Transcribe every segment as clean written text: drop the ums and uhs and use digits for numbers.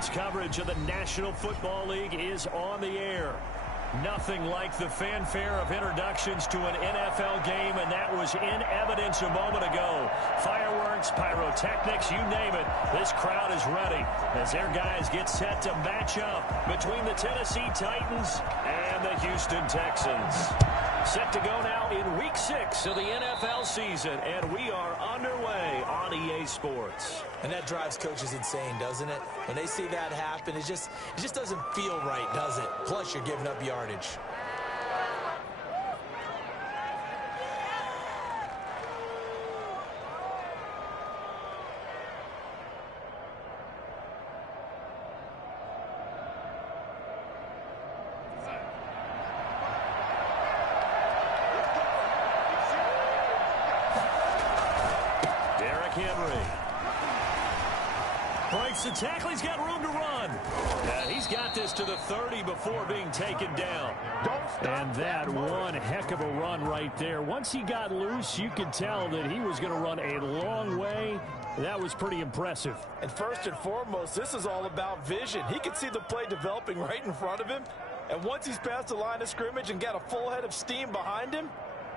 Sports coverage of the National Football League is on the air. Nothing like the fanfare of introductions to an NFL game, and that was in evidence a moment ago. Fireworks, pyrotechnics, you name it. This crowd is ready as their guys get set to match up between the Tennessee Titans and the Houston Texans. Set to go now in Week 6 of the NFL season, and we are underway on EA Sports. And that drives coaches insane, doesn't it? When they see that happen, it just doesn't feel right, does it? Plus, you're giving up yardage. Breaks the tackle. He's got room to run. And he's got this to the 30 before being taken down. And that one heck of a run right there. Once he got loose, you could tell that he was going to run a long way. That was pretty impressive. And first and foremost, this is all about vision. He could see the play developing right in front of him. And once he's past the line of scrimmage and got a full head of steam behind him,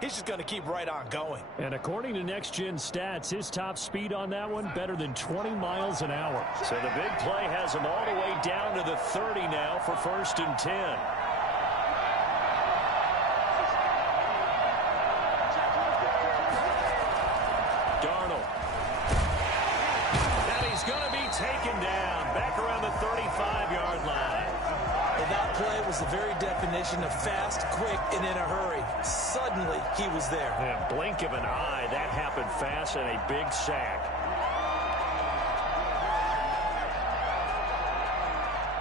he's just going to keep right on going. And according to Next Gen Stats, his top speed on that one, better than 20 miles an hour. So the big play has him all the way down to the 30 now for 1st and 10. Darnold. And he's going to be taken down back around the 35-yard line. And that play was the very definition of fast, quick, and in a hurry. Suddenly, he was there. Yeah, blink of an eye, that happened fast, and a big sack.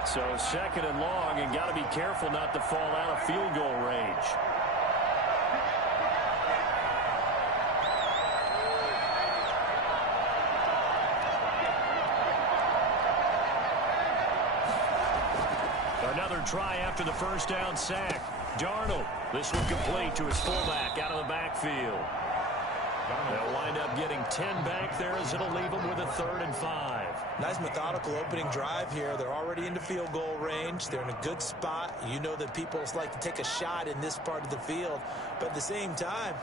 So 2nd and long, and got to be careful not to fall out of field goal range. Another try after the first down sack. Darnold, this one complete to his fullback out of the backfield. They'll wind up getting 10 back there as it'll leave them with a 3rd and 5. Nice methodical opening drive here. They're already into field goal range. They're in a good spot. You know that people like to take a shot in this part of the field. But at the same time,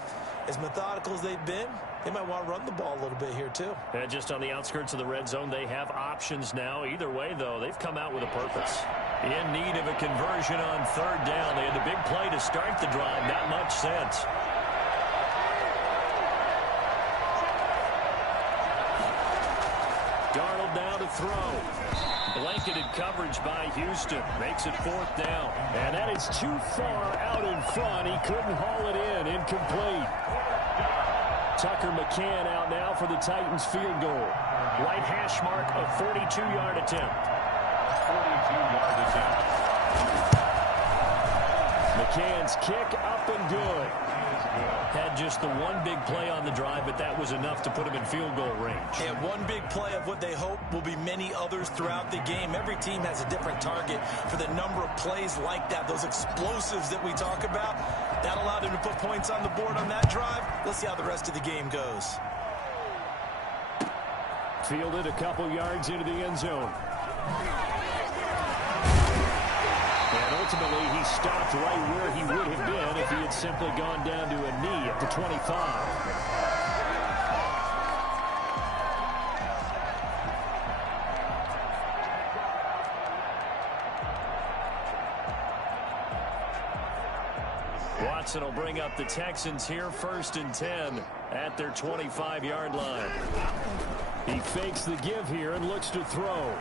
as methodical as they've been, they might want to run the ball a little bit here too. And just on the outskirts of the red zone, they have options now. Either way, though, they've come out with a purpose. In need of a conversion on 3rd down. They had the big play to start the drive. Not much sense. Darnold now to throw. Blanketed coverage by Houston. Makes it 4th down. And that is too far out in front. He couldn't haul it in. Incomplete. Tucker McCann out now for the Titans field goal. Right hash mark, a 42-yard attempt. 42-yard attempt. McCann's kick up and good. Had just the one big play on the drive, but that was enough to put him in field goal range. And one big play of what they hope will be many others throughout the game. Every team has a different target for the number of plays like that, those explosives that we talk about. That allowed him to put points on the board on that drive. Let's see how the rest of the game goes. Fielded a couple yards into the end zone. And ultimately, he stopped right where he would have been if he had simply gone down to a knee at the 25. Watson will bring up the Texans here, 1st and 10 at their 25-yard line. He fakes the give here and looks to throw.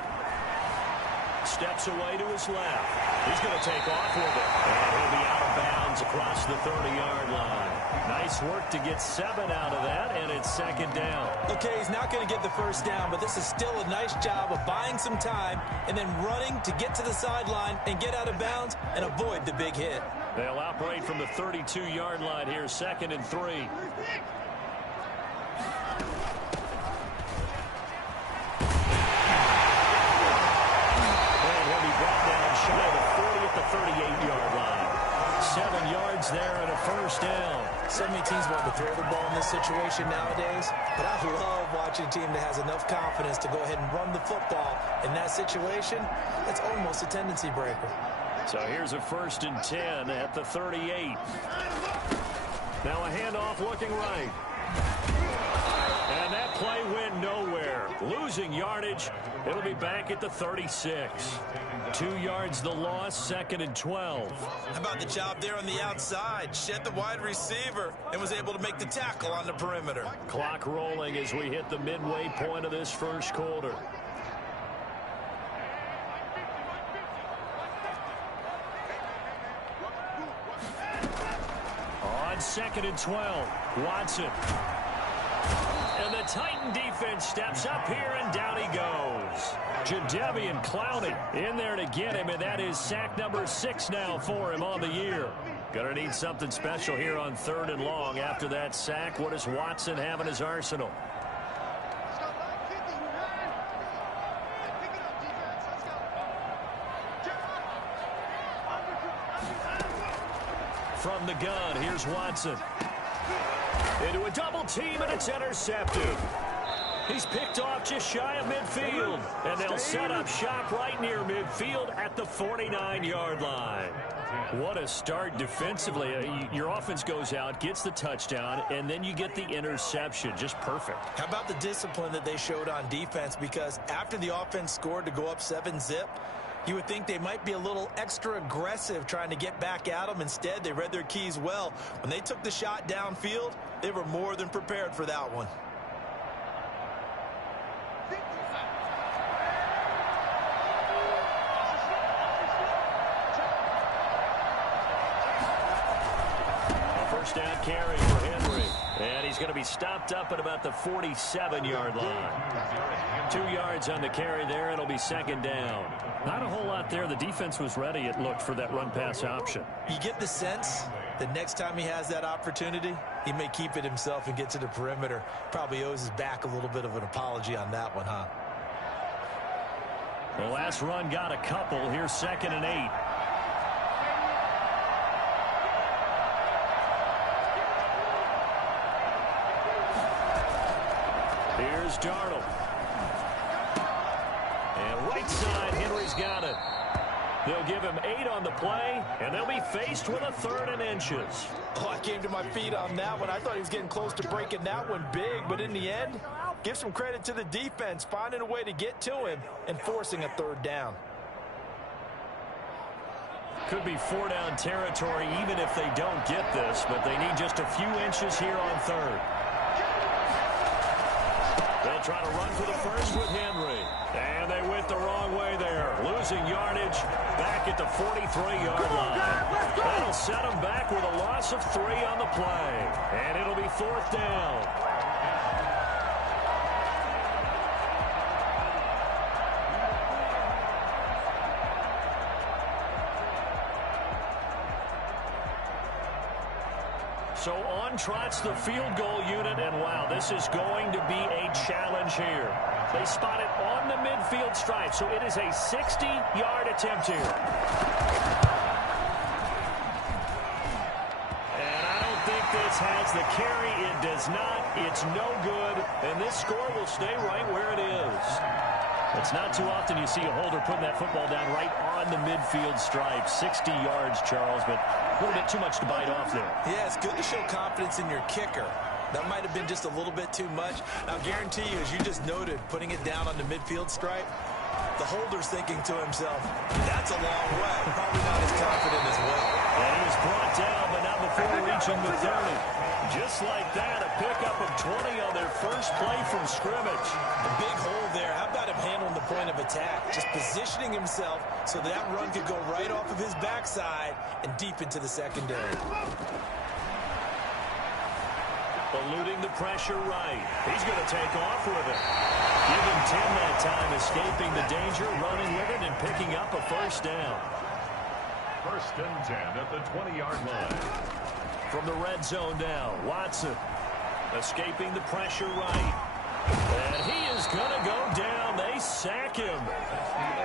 Steps away to his left. He's going to take off with it. And he'll be out of bounds across the 30-yard line. Nice work to get 7 out of that, and it's 2nd down. Okay, he's not going to get the 1st down, but this is still a nice job of buying some time and then running to get to the sideline and get out of bounds and avoid the big hit. They'll operate from the 32-yard line here, 2nd and 3. Shy of the 40 at the 38-yard line. 7 yards there and a 1st down. so many teams want to throw the ball in this situation nowadays, but I love watching a team that has enough confidence to go ahead and run the football. In that situation, that's almost a tendency breaker. So here's a 1st and 10 at the 38. Now a handoff looking right. And that play went nowhere. Losing yardage. It'll be back at the 36. 2 yards the loss, 2nd and 12. How about the job there on the outside? Shed the wide receiver and was able to make the tackle on the perimeter. Clock rolling as we hit the midway point of this first quarter. On 2nd and 12, Watson. And the Titan defense steps up here, and down he goes. Jadeveon Clowney in there to get him, and that is sack number 6 now for him on the year. Gonna need something special here on 3rd and long. After that sack, what does Watson have in his arsenal? From the gun, here's Watson. Into a double team, and it's intercepted. He's picked off just shy of midfield, and they'll set up shop right near midfield at the 49-yard line. What a start defensively. Your offense goes out, gets the touchdown, and then you get the interception. Just perfect. How about the discipline that they showed on defense? Because after the offense scored to go up 7-zip, you would think they might be a little extra aggressive trying to get back at them. Instead, they read their keys well. When they took the shot downfield, they were more than prepared for that one. A first down carry for Henry. And he's going to be stopped up at about the 47-yard line. 2 yards on the carry there. It'll be 2nd down. Not a whole lot there. The defense was ready, it looked, for that run-pass option. You get the sense that next time he has that opportunity, he may keep it himself and get to the perimeter. Probably owes his back a little bit of an apology on that one, huh? The last run got a couple. Here's 2nd and 8. Here's Darnold. And right side, Henry's got it. They'll give him 8 on the play, and they'll be faced with a 3rd and inches. Oh, I came to my feet on that one. I thought he was getting close to breaking that one big, but in the end, give some credit to the defense, finding a way to get to him and forcing a 3rd down. Could be 4-down territory even if they don't get this, but they need just a few inches here on 3rd. They'll try to run for the first with Henry. And they went the wrong way there. Losing yardage back at the 43-yard line. That'll set them back with a loss of 3 on the play. And it'll be 4th down. So on trots the field goal unit, and wow, this is going to be a challenge here. They spot it on the midfield stripe, so it is a 60-yard attempt here. And I don't think this has the carry. It does not. It's no good, and this score will stay right where it is. It's not too often you see a holder putting that football down right on the midfield stripe. 60 yards, Charles, but a little bit too much to bite off there. Yeah, it's good to show confidence in your kicker. That might have been just a little bit too much. I'll guarantee you, as you just noted, putting it down on the midfield stripe, the holder's thinking to himself, that's a long way. Probably not as confident as well. And he was brought down, but not before reaching the 30. Just like that, a pickup of 20 on their first play from scrimmage. A big hole there. How about him handling the point of attack? Just positioning himself so that run could go right off of his backside and deep into the secondary. Eluding the pressure right. He's going to take off with it. Give him 10 that time, escaping the danger, running with it, and picking up a first down. 1st and 10 at the 20-yard line. From the red zone now, Watson escaping the pressure right. And he is going to go down. They sack him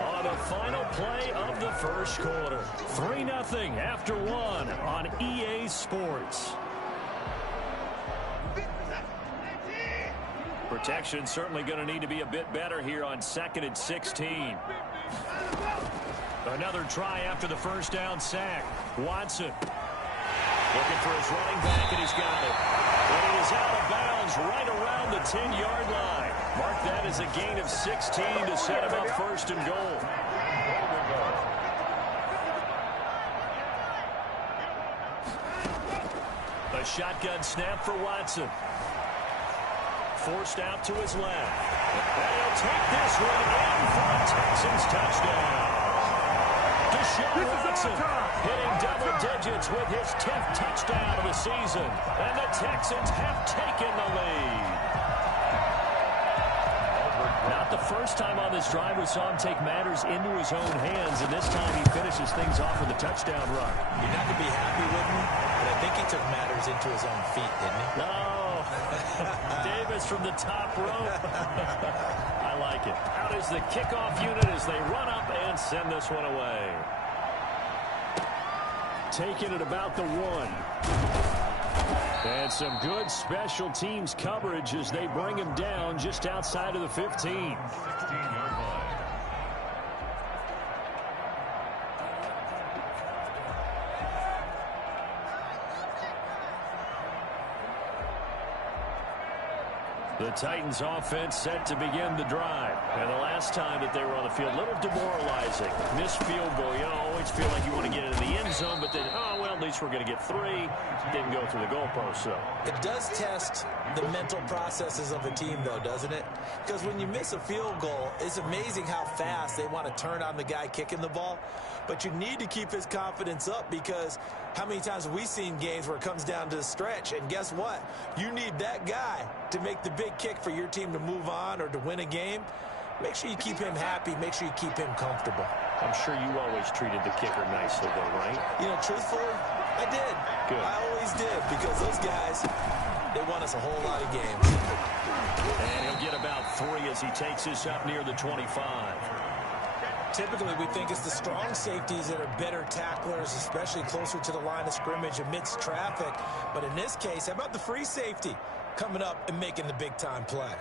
on the final play of the first quarter. 3-0 after 1 on EA Sports. Protection certainly going to need to be a bit better here on 2nd and 16. Another try after the first down sack. Watson looking for his running back, and he's got it. And he is out of bounds right around the 10-yard line. Mark that as a gain of 16 to set him up 1st and goal. A shotgun snap for Watson. Forced out to his left. And he'll take this one in for a Texans touchdown. Deshaun Watson hitting double digits with his 10th touchdown of the season. And the Texans have taken the lead. Not the first time on this drive we saw him take matters into his own hands, and this time he finishes things off with a touchdown run. You're not going to be happy with me, but I think he took matters into his own feet, didn't he? No. Davis from the top rope. I like it. Out is the kickoff unit as they run up and send this one away. Taking it about the 1. And some good special teams coverage as they bring him down just outside of the 15. 16-yard line. The Titans offense set to begin the drive. And the last time that they were on the field, a little demoralizing. Missed field goal. You always feel like you want to get into the end zone, but then, oh, well, at least we're going to get 3. Didn't go through the goalpost, though. It does test the mental processes of a team, though, doesn't it? Because when you miss a field goal, it's amazing how fast they want to turn on the guy kicking the ball. But you need to keep his confidence up, because how many times have we seen games where it comes down to the stretch? And guess what? You need that guy to make the big kick for your team to move on or to win a game. Make sure you keep him happy. Make sure you keep him comfortable. I'm sure you always treated the kicker nicely, though, right? You know, truthfully, I did. Good. I always did, because those guys, they won us a whole lot of games. And he'll get about 3 as he takes this up near the 25. Typically, we think it's the strong safeties that are better tacklers, especially closer to the line of scrimmage amidst traffic. But in this case, how about the free safety coming up and making the big-time play?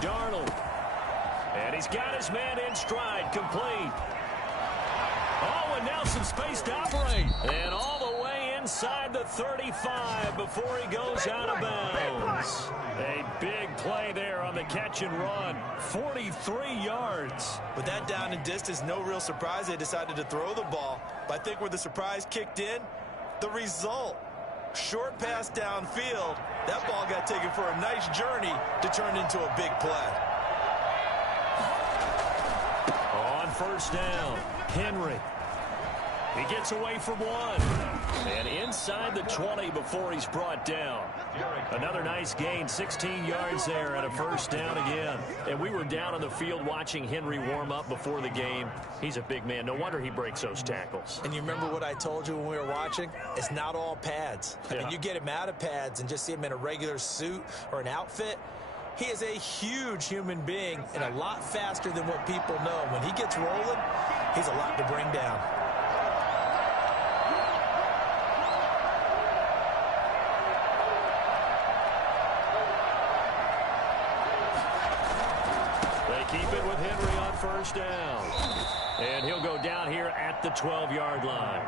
Darnold. And he's got his man in stride, complete. Oh, and now some space to operate. And all the way inside the 35 before he goes out of bounds. A big play there on the catch and run. 43 yards. With that down and distance, no real surprise they decided to throw the ball. But I think where the surprise kicked in, the result. Short pass downfield. That ball got taken for a nice journey to turn into a big play. On first down, Henry. He gets away from 1. And inside the 20 before he's brought down. Another nice gain, 16 yards there and a first down again. And we were down on the field watching Henry warm up before the game. He's a big man. No wonder he breaks those tackles. And you remember what I told you when we were watching? It's not all pads. I mean, you get him out of pads and just see him in a regular suit or an outfit. He is a huge human being and a lot faster than what people know. When he gets rolling, he's a lot to bring down. Keep it with Henry on first down. And he'll go down here at the 12-yard line.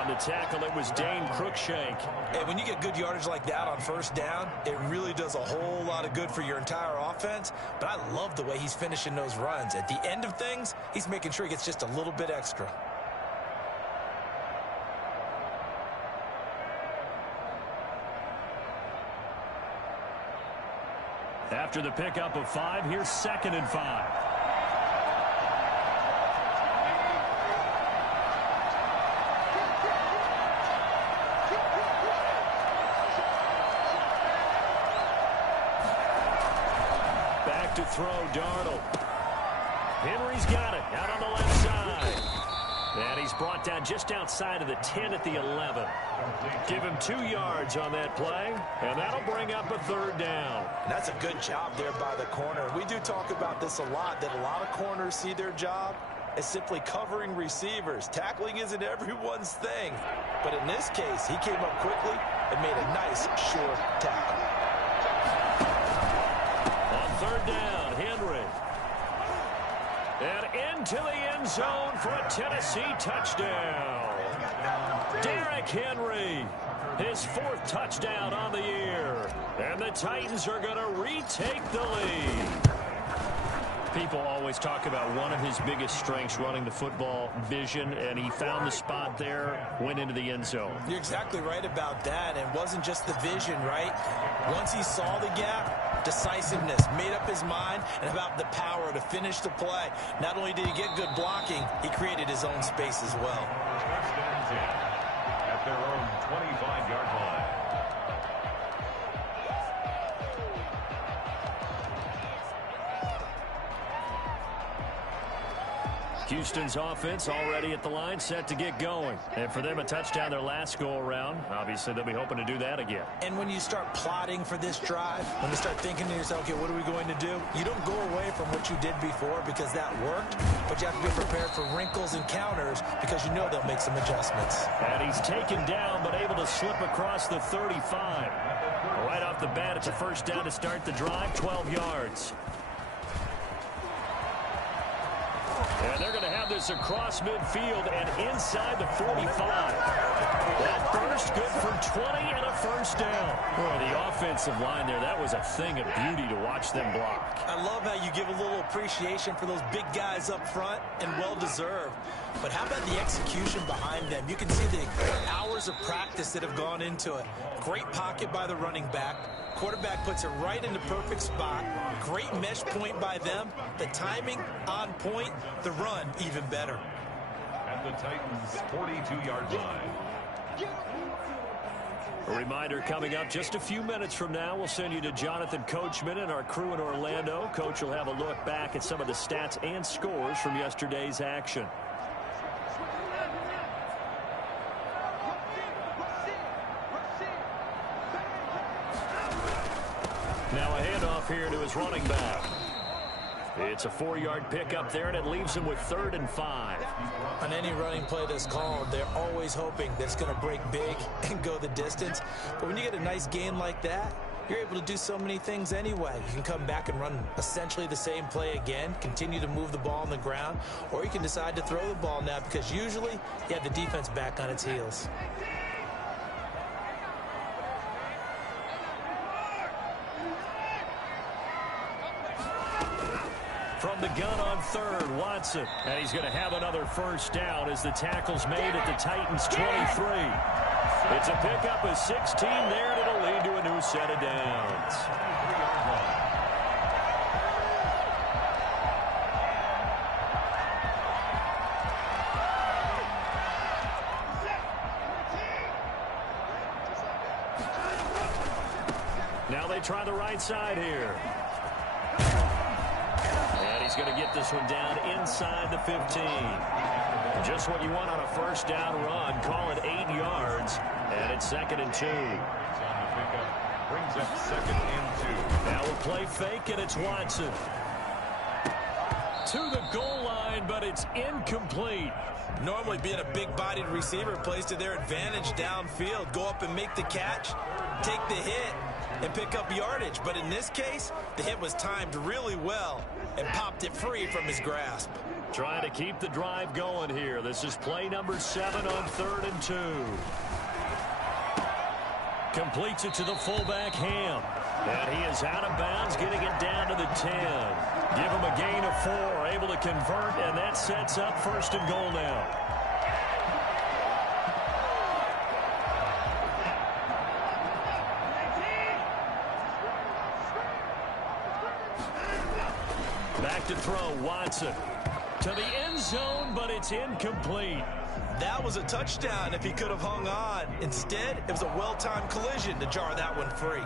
On the tackle, it was Dane Cruikshank. Hey, when you get good yardage like that on first down, it really does a whole lot of good for your entire offense. But I love the way he's finishing those runs. At the end of things, he's making sure he gets just a little bit extra. After the pickup of 5, here's 2nd and 5. Back to throw, Darnold. Henry's got it, out on the left side. And he's brought down just outside of the 10 at the 11. Give him 2 yards on that play, and that'll bring up a 3rd down. And that's a good job there by the corner. We do talk about this a lot, that a lot of corners see their job as simply covering receivers. Tackling isn't everyone's thing. But in this case, he came up quickly and made a nice, sure tackle. On 3rd down, Henry. And into the end zone for a Tennessee touchdown. Derrick Henry, his 4th touchdown on the year. And the Titans are going to retake the lead. People always talk about one of his biggest strengths running the football, vision, and he found the spot there, went into the end zone. You're exactly right about that, and it wasn't just the vision, right? Once he saw the gap, decisiveness, made up his mind, and about the power to finish the play. Not only did he get good blocking, he created his own space as well. First and 10 at their own 25-yard line. Houston's offense already at the line, set to get going. And for them, a touchdown their last go-around. Obviously, they'll be hoping to do that again. And when you start plotting for this drive, when you start thinking to yourself, okay, what are we going to do? You don't go away from what you did before because that worked, but you have to be prepared for wrinkles and counters because you know they'll make some adjustments. And he's taken down, but able to slip across the 35. Right off the bat, it's a 1st down to start the drive, 12 yards. And they're going to have this across midfield and inside the 45. That burst good for 20 and a 1st down. Boy, the offensive line there, that was a thing of beauty to watch them block. I love how you give a little appreciation for those big guys up front, and well-deserved. But how about the execution behind them? You can see the hours of practice that have gone into it. Great pocket by the running back. Quarterback puts it right in the perfect spot. Great mesh point by them. The timing on point. The run even better. At the Titans' 42-yard line. A reminder coming up just a few minutes from now. We'll send you to Jonathan Coachman and our crew in Orlando. Coach will have a look back at some of the stats and scores from yesterday's action. Now a handoff here to his running back. It's a 4-yard pickup there, and it leaves him with 3rd and 5. On any running play that's called, they're always hoping that it's going to break big and go the distance. But when you get a nice gain like that, you're able to do so many things anyway. You can come back and run essentially the same play again, continue to move the ball on the ground, or you can decide to throw the ball now because usually you have the defense back on its heels. From the gun on 3rd, Watson. And he's going to have another 1st down as the tackle's made at the Titans' 23. It's a pickup of 16 there, and it'll lead to a new set of downs. Now they try the right side here. He's going to get this one down inside the 15. Just what you want on a 1st down run. Call it 8 yards, and it's 2nd and 2. On the pickup, brings up 2nd and 2. Now a play fake, and it's Watson. To the goal line, but it's incomplete. Normally being a big-bodied receiver plays to their advantage downfield. Go up and make the catch, take the hit, and pick up yardage. But in this case, the hit was timed really well and popped it free from his grasp. Trying to keep the drive going here. This is play number 7 on 3rd and 2. Completes it to the fullback, Ham. And he is out of bounds, getting it down to the 10. Give him a gain of 4, able to convert, and that sets up 1st and goal now. Back to throw, Watson. To the end zone, but it's incomplete. That was a touchdown if he could have hung on. Instead, it was a well-timed collision to jar that one free.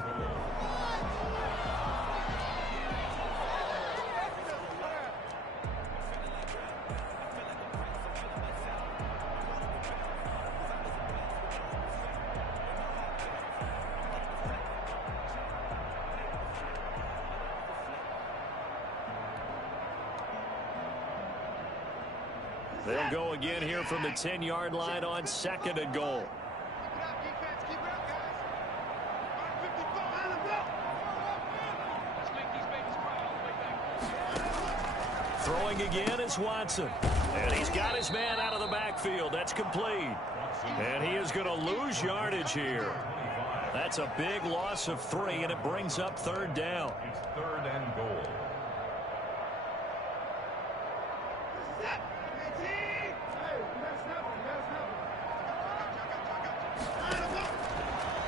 They'll go again here from the 10-yard line on 2nd and goal. Throwing again is Watson. And he's got his man out of the backfield. That's complete. And he is going to lose yardage here. That's a big loss of 3, and it brings up 3rd down. It's 3rd and goal.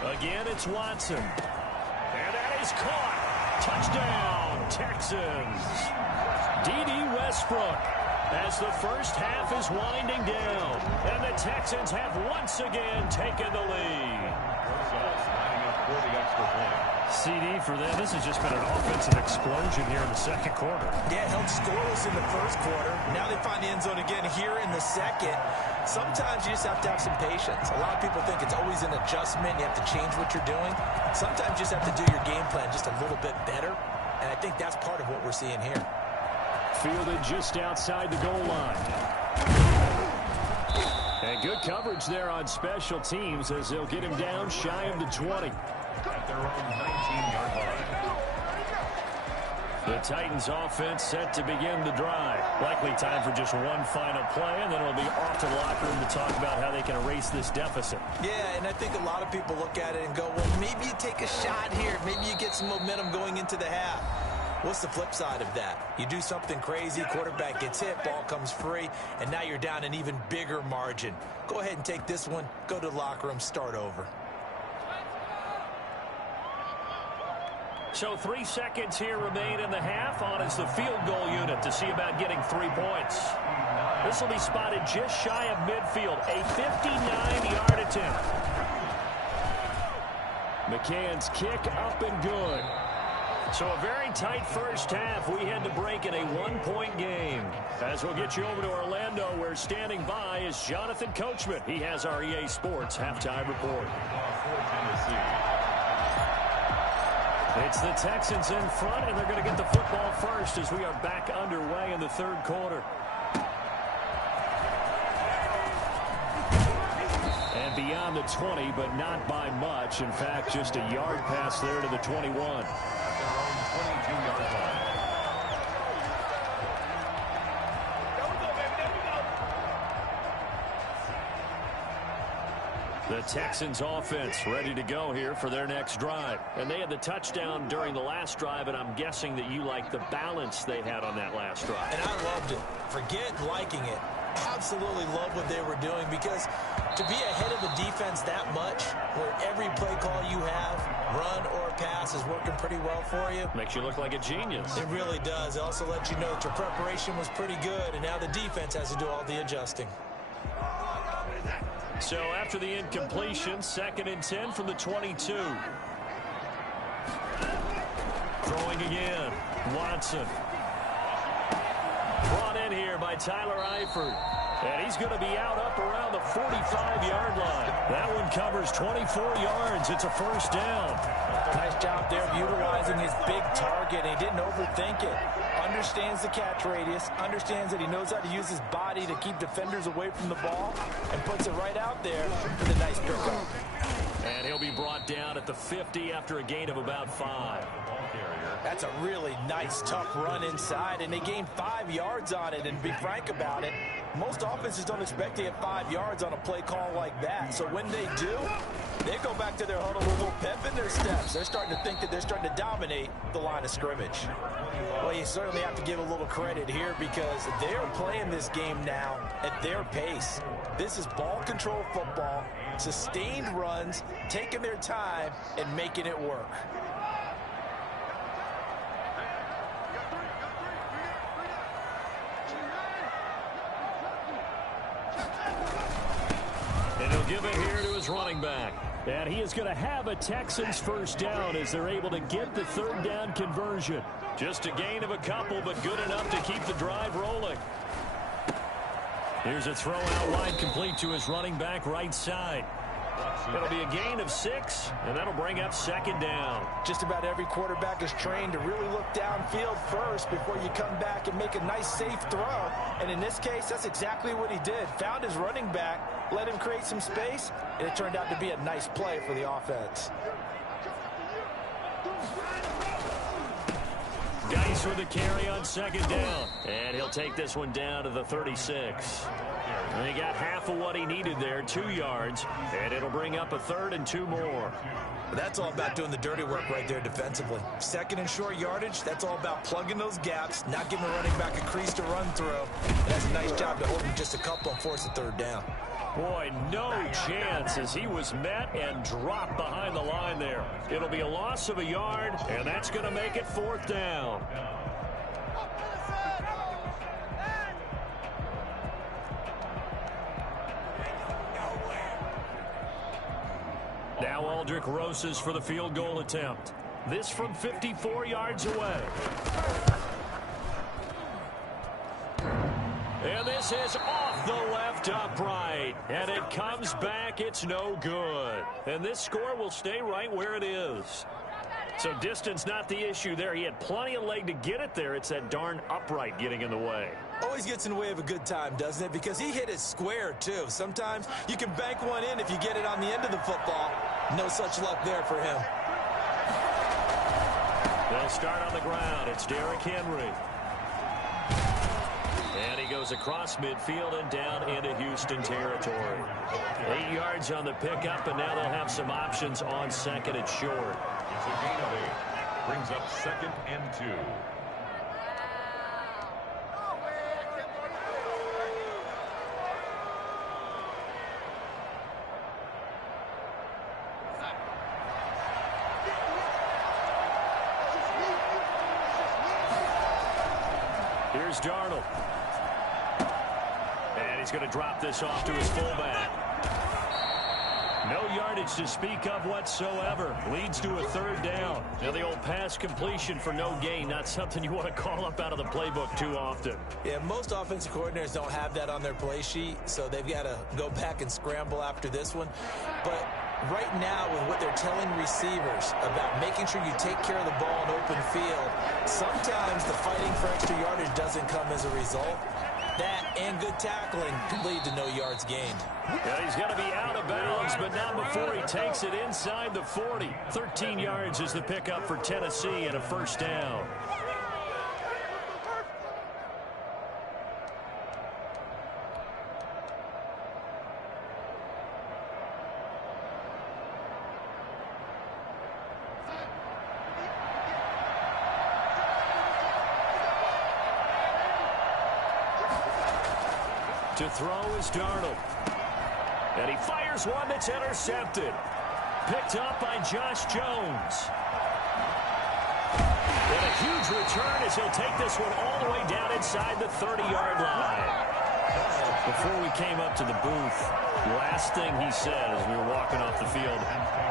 Again, it's Watson. And that is caught. Touchdown, Texans. D.D. Westbrook as the first half is winding down. And the Texans have once again taken the lead. Lining up for the extra point. CD for them. This has just been an offensive explosion here in the 2nd quarter. Yeah, held scoreless in the 1st quarter. Now they find the end zone again here in the 2nd. Sometimes you just have to have some patience. A lot of people think it's always an adjustment. You have to change what you're doing. Sometimes you just have to do your game plan just a little bit better. And I think that's part of what we're seeing here. Fielded just outside the goal line. And good coverage there on special teams as they'll get him down shy of the 20. At their own 19-yard line. The Titans offense set to begin the drive. Likely time for just one final play, and then it'll be off to the locker room to talk about how they can erase this deficit. Yeah, and I think a lot of people look at it and go, well, maybe you take a shot here. Maybe you get some momentum going into the half. What's the flip side of that? You do something crazy, quarterback gets hit, ball comes free, and now you're down an even bigger margin. Go ahead and take this one, go to the locker room, start over. So 3 seconds here remain in the half. On is the field goal unit to see about getting 3 points. This will be spotted just shy of midfield. A 59-yard attempt. McCann's kick up and good. So a very tight first half. We head to break in a 1-point game. As we'll get you over to Orlando, where standing by is Jonathan Coachman. He has our EA Sports halftime report. For Tennessee. It's the Texans in front, and they're going to get the football first as we are back underway in the 3rd quarter. And beyond the 20, but not by much. In fact, just a yard pass there to the 21. Their own 22-yard line. The Texans offense ready to go here for their next drive. And they had the touchdown during the last drive, and I'm guessing that you like the balance they had on that last drive. And I loved it. Forget liking it. Absolutely love what they were doing, because to be ahead of the defense that much, where every play call you have, run or pass, is working pretty well for you. Makes you look like a genius. It really does. It also lets you know that your preparation was pretty good, and now the defense has to do all the adjusting. So after the incompletion, 2nd and 10 from the 22. Throwing again, Watson. Brought in here by Tyler Eifert. And he's going to be out up around the 45-yard line. That one covers 24 yards. It's a first down. Nice job there of utilizing his big target. He didn't overthink it. Understands the catch radius. Understands that he knows how to use his body to keep defenders away from the ball. And puts it right out there for the nice pickup. And he'll be brought down at the 50 after a gain of about 5. That's a really nice, tough run inside, and they gained 5 yards on it. And to be frank about it, most offenses don't expect to get 5 yards on a play call like that. So when they do, they go back to their huddle with a little pep in their steps. They're starting to think that they're starting to dominate the line of scrimmage. Well, you certainly have to give a little credit here, because they're playing this game now at their pace. This is ball control football, sustained runs, taking their time, and making it work. And he'll give it here to his running back. And he is going to have a Texans first down as they're able to get the 3rd down conversion. Just a gain of a couple, but good enough to keep the drive rolling. Here's a throw out wide, complete to his running back right side. It'll be a gain of 6, and that'll bring up second down. Just about every quarterback is trained to really look downfield first before you come back and make a nice, safe throw. And in this case, that's exactly what he did. Found his running back, let him create some space, and it turned out to be a nice play for the offense. Geis with the carry on second down. And he'll take this one down to the 36. And he got half of what he needed there, 2 yards. And it'll bring up a 3rd and 2 more. That's all about doing the dirty work right there defensively. Second and short yardage, that's all about plugging those gaps, not giving a running back a crease to run through. And that's a nice job to hold him just a couple and force a 3rd down. Boy, no chance as he was met and dropped behind the line there. It'll be a loss of a yard, and that's going to make it 4th down. Now Aldrich Rosas for the field goal attempt. This from 54 yards away. And this is off the left upright. And it comes back. It's no good. And this score will stay right where it is. So distance not the issue there. He had plenty of leg to get it there. It's that darn upright getting in the way. Always gets in the way of a good time, doesn't it? Because he hit it square, too. Sometimes you can bank one in if you get it on the end of the football. No such luck there for him. They'll start on the ground. It's Derrick Henry. And he goes across midfield and down into Houston territory. 8 yards on the pickup, and now they'll have some options on 2nd and short. It's a gain of 8. Brings up 2nd and 2. Here's Darnold. And he's going to drop this off to his fullback. No yardage to speak of whatsoever. Leads to a 3rd down. Now the old pass completion for no gain, not something you want to call up out of the playbook too often. Yeah, most offensive coordinators don't have that on their play sheet, so they've got to go back and scramble after this one. But right now, with what they're telling receivers about making sure you take care of the ball in open field, sometimes the fighting for extra yardage doesn't come as a result. That and good tackling could lead to no yards gained. Yeah, he's going to be out of bounds, but not before he takes it inside the 40. 13 yards is the pickup for Tennessee and a 1st down. To throw is Darnold. And he fires one that's intercepted. Picked up by Josh Jones. And a huge return as he'll take this one all the way down inside the 30-yard line. Before we came up to the booth, last thing he said as we were walking off the field,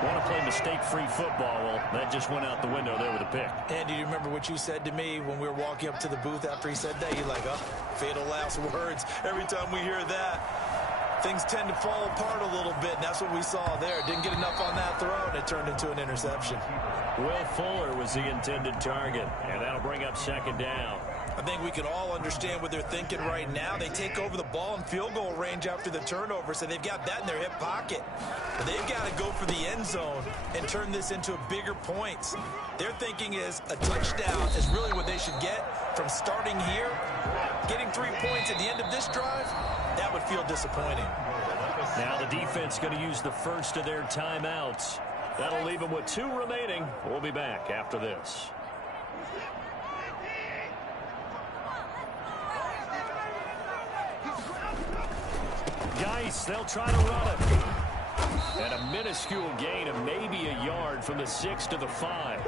want to play mistake-free football. Well, that just went out the window there with a pick. Andy, do you remember what you said to me when we were walking up to the booth after he said that? You're like, oh, fatal last words. Every time we hear that, things tend to fall apart a little bit, and that's what we saw there. Didn't get enough on that throw, and it turned into an interception. Will Fuller was the intended target, and that'll bring up 2nd down. I think we can all understand what they're thinking right now. They take over the ball in field goal range after the turnover, so they've got that in their hip pocket. But they've got to go for the end zone and turn this into bigger points. Their thinking is a touchdown is really what they should get from starting here. Getting 3 points at the end of this drive, that would feel disappointing. Now the defense going to use the first of their timeouts. That'll leave them with 2 remaining. We'll be back after this. Geis, they'll try to run it. And a minuscule gain of maybe a yard from the 6 to the 5.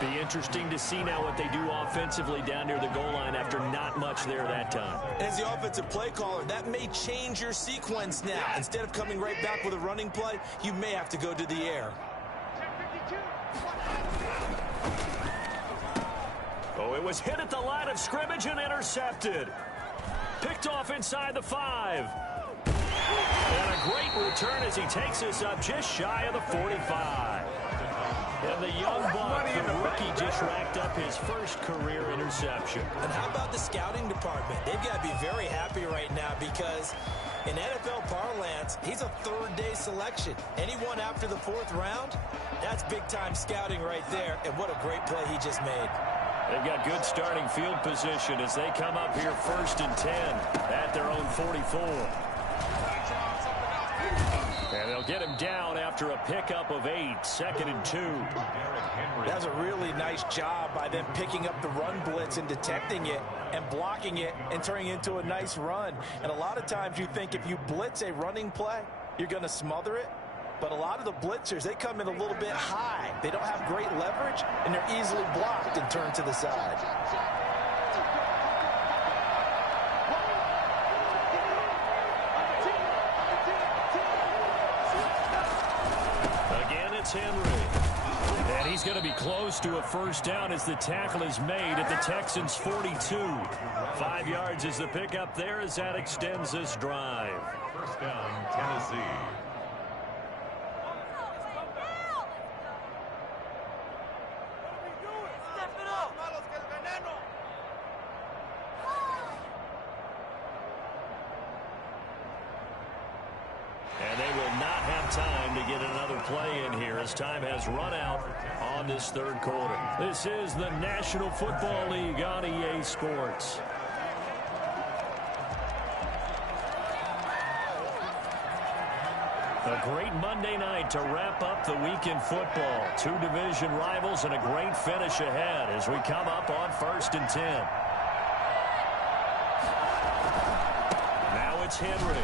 Be interesting to see now what they do offensively down near the goal line after not much there that time. As the offensive play caller, that may change your sequence now. Instead of coming right back with a running play, you may have to go to the air. Oh, it was hit at the line of scrimmage and intercepted. Picked off inside the 5. And a great return as he takes us up just shy of the 45. And the young buck, the rookie, just racked up his first career interception. And how about the scouting department? They've got to be very happy right now because in NFL parlance, he's a third-day selection. Anyone after the fourth round, that's big-time scouting right there. And what a great play he just made. They've got good starting field position as they come up here 1st and 10 at their own 44. And they'll get him down after a pickup of 8, 2nd and 2. That's a really nice job by them picking up the run blitz and detecting it and blocking it and turning it into a nice run. And a lot of times you think if you blitz a running play, you're going to smother it. But a lot of the blitzers, they come in a little bit high. They don't have great leverage, and they're easily blocked and turned to the side. Again, it's Henry. And he's going to be close to a first down as the tackle is made at the Texans' 42. 5 yards is the pickup there as that extends this drive. First down, Tennessee. And they will not have time to get another play in here as time has run out on this third quarter. This is the National Football League on EA Sports. A great Monday night to wrap up the week in football. 2 division rivals and a great finish ahead as we come up on 1st and 10. Now it's Henry.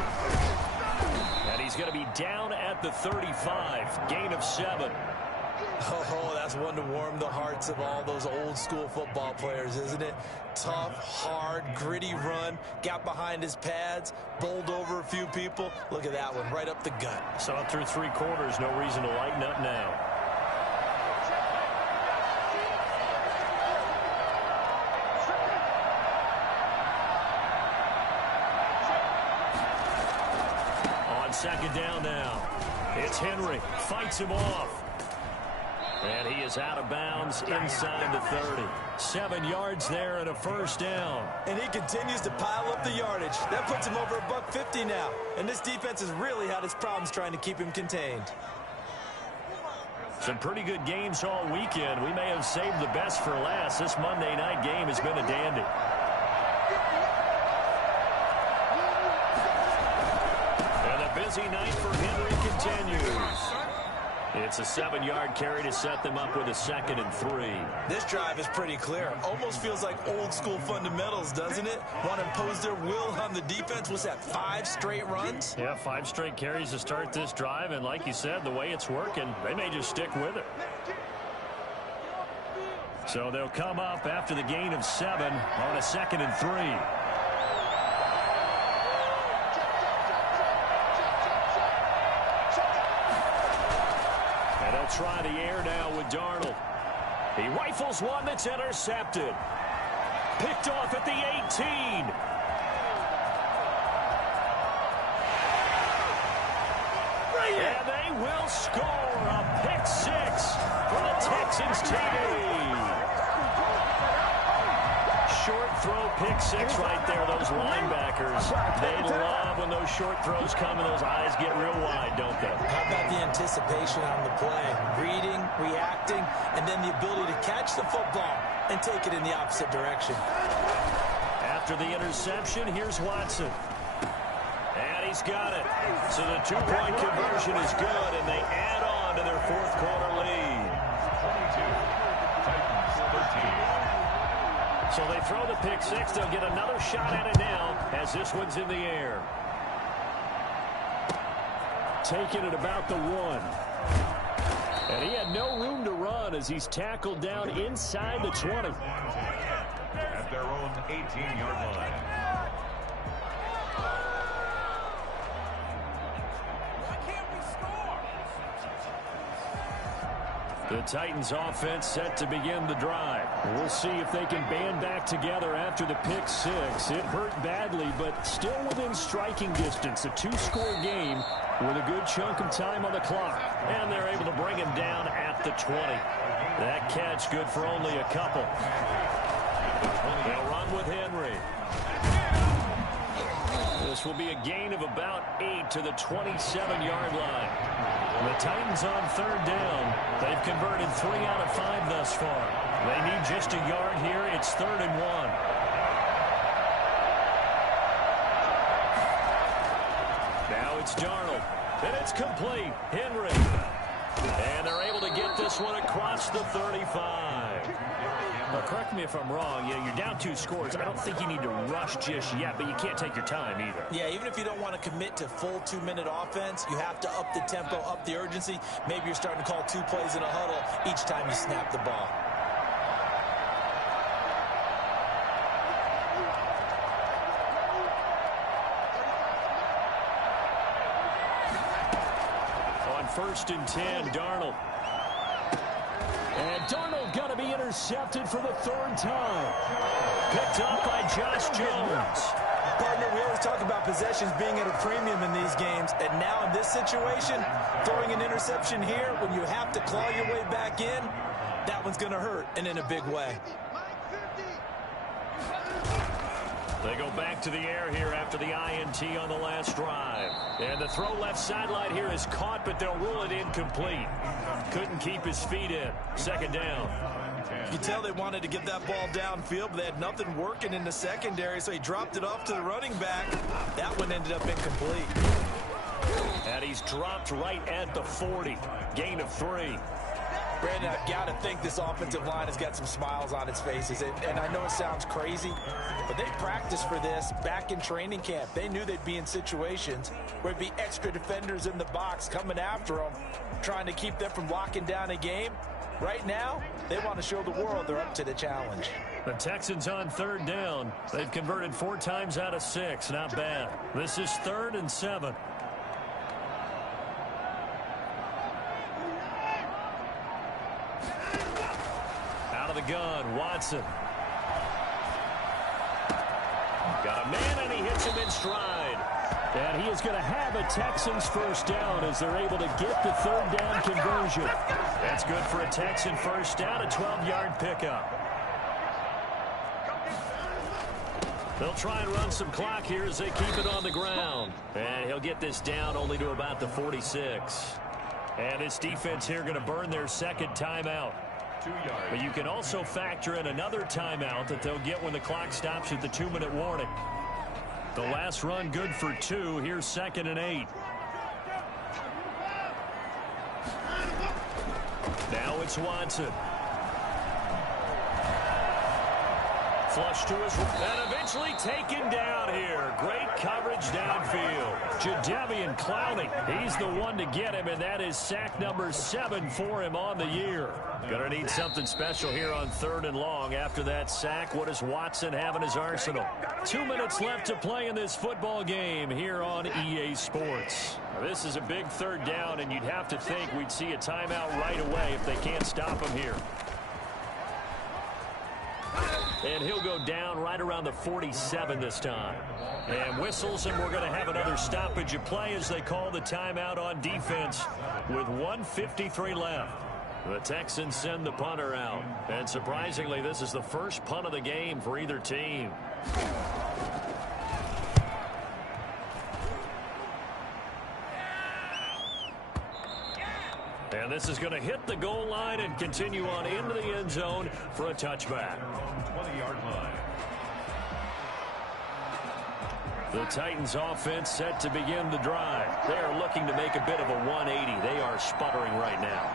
And he's going to be down at the 35. Gain of 7. Oh, that's one to warm the hearts of all those old school football players, isn't it? Tough, hard, gritty run. Got behind his pads, bowled over a few people. Look at that one, right up the gut. Saw through 3 quarters. No reason to lighten up now. On 2nd down now. It's Henry. Fights him off. And he is out of bounds inside the 30. 7 yards there and a first down. And he continues to pile up the yardage. That puts him over $150 now. And this defense has really had its problems trying to keep him contained. Some pretty good games all weekend. We may have saved the best for last. This Monday night game has been a dandy. And a busy night for Henry continues. It's a 7-yard carry to set them up with a 2nd and 3. This drive is pretty clear. Almost feels like old school fundamentals, doesn't it? Want to impose their will on the defense. What's that, 5 straight runs? Yeah, 5 straight carries to start this drive. And like you said, the way it's working, they may just stick with it. So they'll come up after the gain of 7 on a 2nd and 3. Try the air now with Darnold. He rifles one that's intercepted. Picked off at the 18. And they will score a pick 6 for the Texans TD. Short throw, pick 6 right there. Those linebackers, they love when those short throws come and those eyes get real wide, don't they? How about the anticipation on the play? Reading, reacting, and then the ability to catch the football and take it in the opposite direction. After the interception, here's Watson. And he's got it. So the 2-point conversion is good, and they add on to their 4th quarter lead. 22, Titans 13. So they throw the pick 6. They'll get another shot at it now as this one's in the air. Taking it about the 1. And he had no room to run as he's tackled down inside the 20. At their own 18-yard line. The Titans offense set to begin the drive. We'll see if they can band back together after the pick 6. It hurt badly, but still within striking distance. A 2-score game with a good chunk of time on the clock. And they're able to bring him down at the 20. That catch good for only a couple. They'll run with Henry. This will be a gain of about 8 to the 27-yard line. The Titans on third down. They've converted 3 out of 5 thus far. They need just a yard here. It's 3rd and 1. Now it's Darnold. And it's complete. Henry. And they're able to get this one across the 35. Well, correct me if I'm wrong. Yeah, you're down 2 scores. I don't think you need to rush just yet, but you can't take your time either. Yeah, even if you don't want to commit to full 2-minute offense, you have to up the tempo, up the urgency. Maybe you're starting to call 2 plays in a huddle each time you snap the ball. On 1st and 10, Darnold. And Darnold going to be intercepted for the 3rd time. Picked up by Josh Jones. Partner, we always talk about possessions being at a premium in these games. And now in this situation, throwing an interception here when you have to claw your way back in, that one's going to hurt, and in a big way. They go back to the air here after the INT on the last drive. And the throw left sideline here is caught, but they'll rule it incomplete. Couldn't keep his feet in. 2nd down. You tell they wanted to get that ball downfield, but they had nothing working in the secondary, so he dropped it off to the running back. That one ended up incomplete. And he's dropped right at the 40. Gain of 3. Brandon, I've got to think this offensive line has got some smiles on its faces. And I know it sounds crazy, but they practiced for this back in training camp. They knew they'd be in situations where there'd be extra defenders in the box coming after them, trying to keep them from locking down a game. Right now, they want to show the world they're up to the challenge. The Texans on 3rd down. They've converted 4 times out of 6. Not bad. This is 3rd and 7. The gun, Watson. Got a man, and he hits him in stride. And he is going to have a Texans 1st down as they're able to get the 3rd down conversion. That's good for a Texan 1st down, a 12-yard pickup. They'll try and run some clock here as they keep it on the ground. And he'll get this down only to about the 46. And this defense here going to burn their 2nd timeout. But you can also factor in another timeout that they'll get when the clock stops at the 2-minute warning. The last run good for 2. Here's 2nd and 8. Now it's Watson. Flush to his right, and eventually taken down here. Great coverage downfield. Jadeveon Clowney, he's the one to get him, and that is sack number 7 for him on the year. Gonna need something special here on 3rd and long. After that sack, what does Watson have in his arsenal? 2 minutes left to play in this football game here on EA Sports. Now, this is a big 3rd down, and you'd have to think we'd see a timeout right away if they can't stop him here. And he'll go down right around the 47 this time. And whistles, and we're going to have another stoppage of play as they call the timeout on defense with 1:53 left. The Texans send the punter out. And surprisingly, this is the first punt of the game for either team. And this is going to hit the goal line and continue on into the end zone for a touchback. 20-yard line. The Titans offense set to begin the drive. They are looking to make a bit of a 180. They are sputtering right now.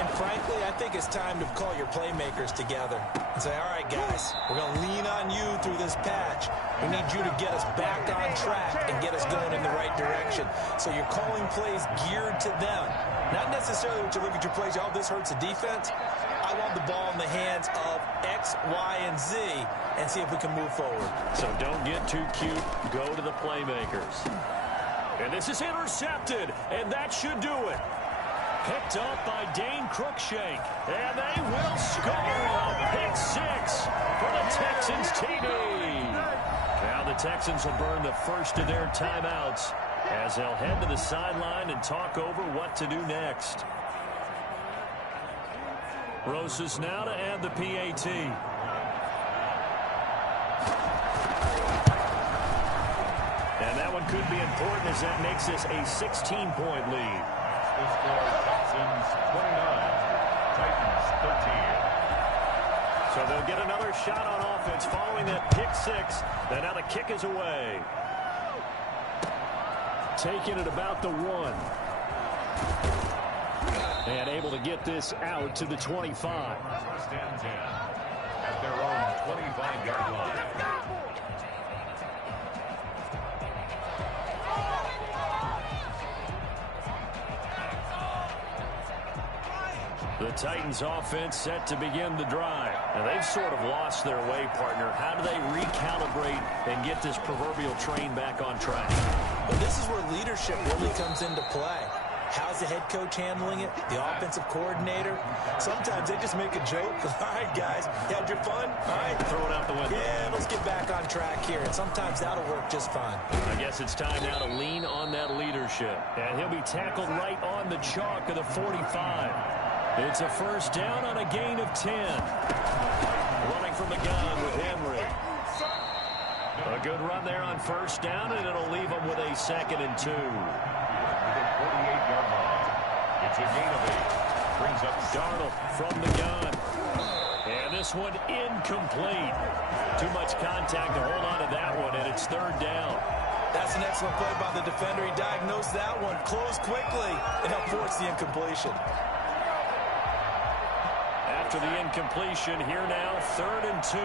And frankly, I think it's time to call your playmakers together and say, all right, guys, we're going to lean on you through this patch. We need you to get us back on track and get us going in the right direction. So you're calling plays geared to them. Not necessarily when you look at your plays, oh, this hurts the defense. I want the ball in the hands of X, Y, and Z and see if we can move forward. So don't get too cute. Go to the playmakers. And this is intercepted, and that should do it. Picked up by Dane Cruikshank, and they will score a pick 6 for the Texans TD. Now the Texans will burn the first of their timeouts as they'll head to the sideline and talk over what to do next. Rosas now to add the PAT. And that one could be important as that makes this a 16-point lead. The score, Texans 29, Titans 13. So they'll get another shot on offense following that pick six. And now the kick is away. Taking it about the 1. And able to get this out to the 25. First and 10 at their own 25-yard line. The Titans offense set to begin the drive. Now they've sort of lost their way, partner. How do they recalibrate and get this proverbial train back on track? Well, this is where leadership really comes into play. How's the head coach handling it? The offensive coordinator? Sometimes they just make a joke. All right, guys, you had your fun? All right. Throw it out the window. Yeah, let's get back on track here. And sometimes that'll work just fine. I guess it's time now to lean on that leadership. And he'll be tackled right on the chalk of the 45. It's a first down on a gain of 10. Running from the gun with Henry. A good run there on first down, and it'll leave them with a 2nd and 2. 48-yard line. It's a gain of 8. Brings up Darnold from the gun. And this one incomplete. Too much contact to hold on to that one, and it's 3rd down. That's an excellent play by the defender. He diagnosed that one, closed quickly, and helped force the incompletion. After the incompletion, here now, 3rd and 2.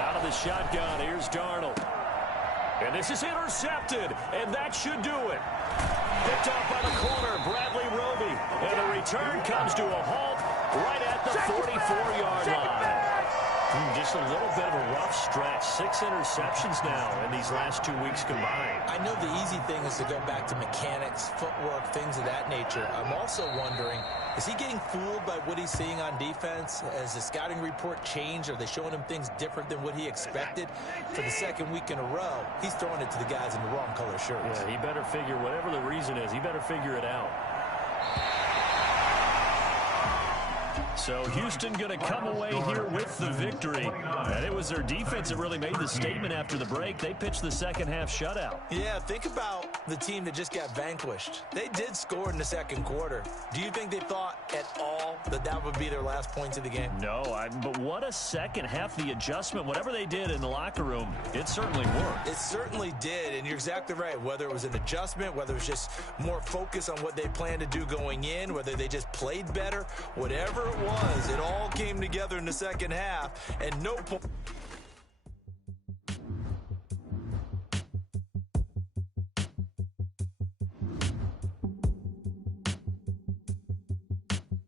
Out of the shotgun, here's Darnold. And this is intercepted, and that should do it. Picked up by the corner, Bradley Roby. And the return comes to a halt right at the 44-yard line. Just a little bit of a rough stretch. 6 interceptions now in these last 2 weeks combined. I know the easy thing is to go back to mechanics, footwork, things of that nature. I'm also wondering, is he getting fooled by what he's seeing on defense? Has the scouting report changed? Are they showing him things different than what he expected? For the 2nd week in a row, he's throwing it to the guys in the wrong color shirts. Yeah, he better figure, whatever the reason is, he better figure it out. So Houston going to come away here with the victory. And it was their defense that really made the statement after the break. They pitched the second half shutout. Yeah, think about the team that just got vanquished. They did score in the 2nd quarter. Do you think they thought at all that that would be their last points of the game? No, but what a second half. The adjustment, whatever they did in the locker room, it certainly worked. It certainly did, and you're exactly right. Whether it was an adjustment, whether it was just more focus on what they planned to do going in, whether they just played better, whatever it was, it all came together in the second half, and no point.